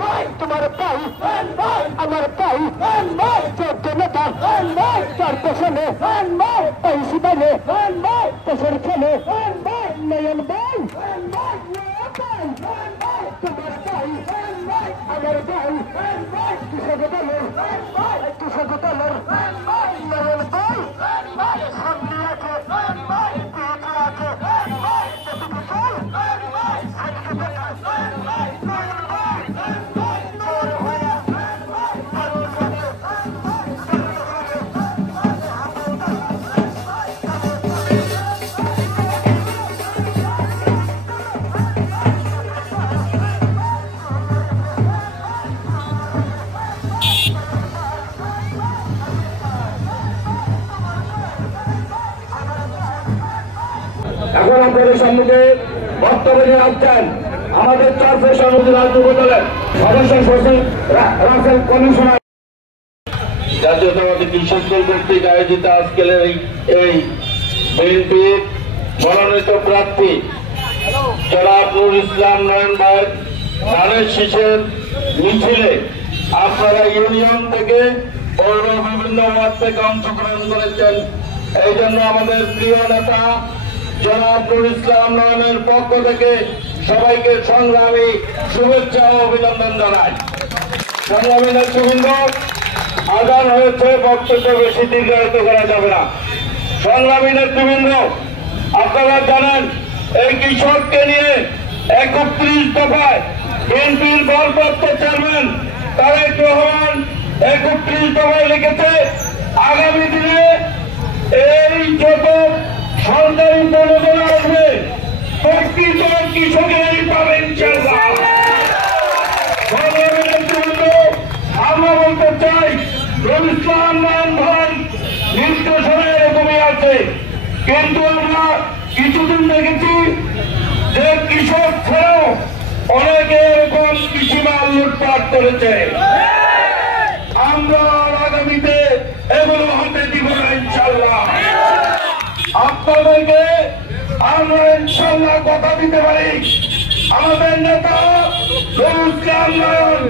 ভাই তোমার ভাই আমার ভাই চোদ্দ নেতা চার পেছনে পয়সি বাইরে পেছন খেলে নয়ন ভাই তোমার ভাই আমার ভাই কৃষক দলের নয়ন ভাই সামনে আছে এখন আপনাদের সম্মুখে বক্তব্য নিয়ে আসছেন আমাদের চরফেশন রাজ্য দলের সদস্য সচিব রাসেল কমিশনার। জাতীয়তাবাদী কৃষক দল কর্তৃক আয়োজিত আজকের এই বিএনপির মনোনীত প্রার্থী জনাব নুরুল ইসলাম নয়ন ভাই ধানের শীষের মিছিলে আপনারা ইউনিয়ন থেকে পৌর বিভিন্ন ওয়ার্ড থেকে অংশগ্রহণ করেছেন। এই জন্য আমাদের প্রিয় নেতা জনাব নুরুল ইসলাম নয়নের পক্ষ থেকে সবাইকে সংগ্রামী শুভেচ্ছা ও অভিনন্দন জানাই। সংগ্রামী নেতৃবৃন্দ, আদান হয়েছে, বক্তব্য বেশি দীর্ঘায়িত করা যাবে না। সংগ্রামী নেতৃবৃন্দ, আপনারা জানেন এই কৃষককে নিয়ে 31 দফায় বিএনপির ভারপ্রাপ্ত চেয়ারম্যান তারেক রহমান 31 দফায় লিখেছে আগামী দিনে এই যত সরকারি প্রণোদনা আসবে প্রকৃত কৃষকেরই পাবেন। আমরা বলতে চাই নুরুল ইসলাম নয়ন ভাই নির্দেশনে এরকমই আছে, কিন্তু আমরা কিছুদিন দেখেছি যে কৃষক ছাড়াও অনেকে এরকম কৃষি মাল লুটপাট করেছে। আমরা আগামীতে এগুলো হতে দিব না ইনশাল্লাহ। আপনাদেরকে আমরা ইনশাল্লাহ কথা দিতে পারি, আমাদের নেতা নুরুল ইসলাম নয়ন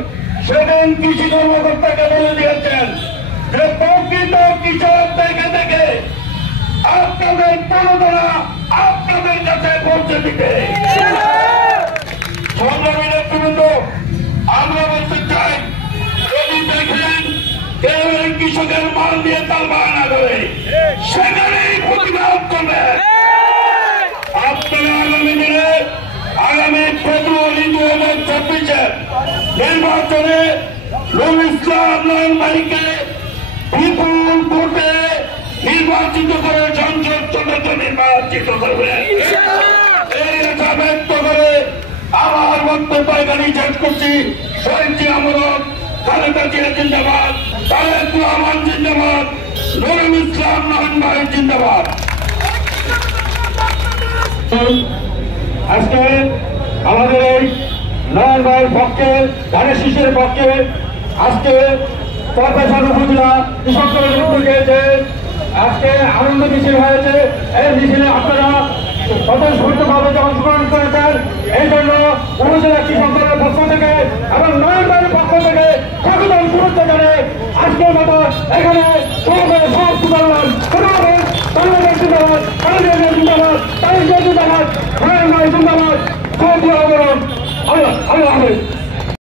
সেদিন কৃষি কর্মকর্তাকে বলে দিয়েছেন যে প্রকৃত কৃষক দেখে দেখে আপনাদের প্রণোদনা আপনাদের কাছে পৌঁছে দিতে। সংগ্রামী নেতৃবৃন্দ, আমরা বলতে চাই যদি দেখেন কেউ এই কৃষকের মাল দিয়ে তার বাহানা করে সেখানেই প্রতিবাদ করবেন। আপনারা আগামী দিনে আগামী ফেব্রুয়ারি 2026 নির্বাচনে নুরুল ইসলাম নয়ন ভাইকে বিপুল ভোটে নির্বাচিত করে সংসদ সদস্য নির্বাচিত করবেন। এই আশা ব্যক্ত করে আমার বক্তব্য এখানেই শেষ করছি। শহীদ জিয়া মোরক, খালেদা জিয়া জিন্দাবাদ, তারেক রহমান জিন্দাবাদ, নুরুল ইসলাম নয়ন ভাই জিন্দাবাদ। আজকে আমাদের এই নয়ন ভাইয়ের পক্ষে, ধানের শীষের পক্ষে আজকে চরফেশন উপজেলা কৃষক দলের উদ্যোগে যে আজকে আনন্দ মিছিল হয়েছে, এই মিছিলে আপনারা স্বতঃস্ফূর্তভাবে অংশগ্রহণ করেছেন। এই জন্য উপজেলা কৃষক দলের পক্ষ থেকে এবং নয়ন ভাইয়ের পক্ষ থেকে স্বাগতম শুভেচ্ছা জানিয়ে আজকের মতো এখানে সমাপ্তি করলাম। বাংলাদেশ জিন্দাবাদ, বাংলাদেশ জিন্দাবাদ, বাংলাদেশ জিন্দাবাদ, নয়ন ভাই জিন্দাবাদ, আল্লাহ হাফেজ।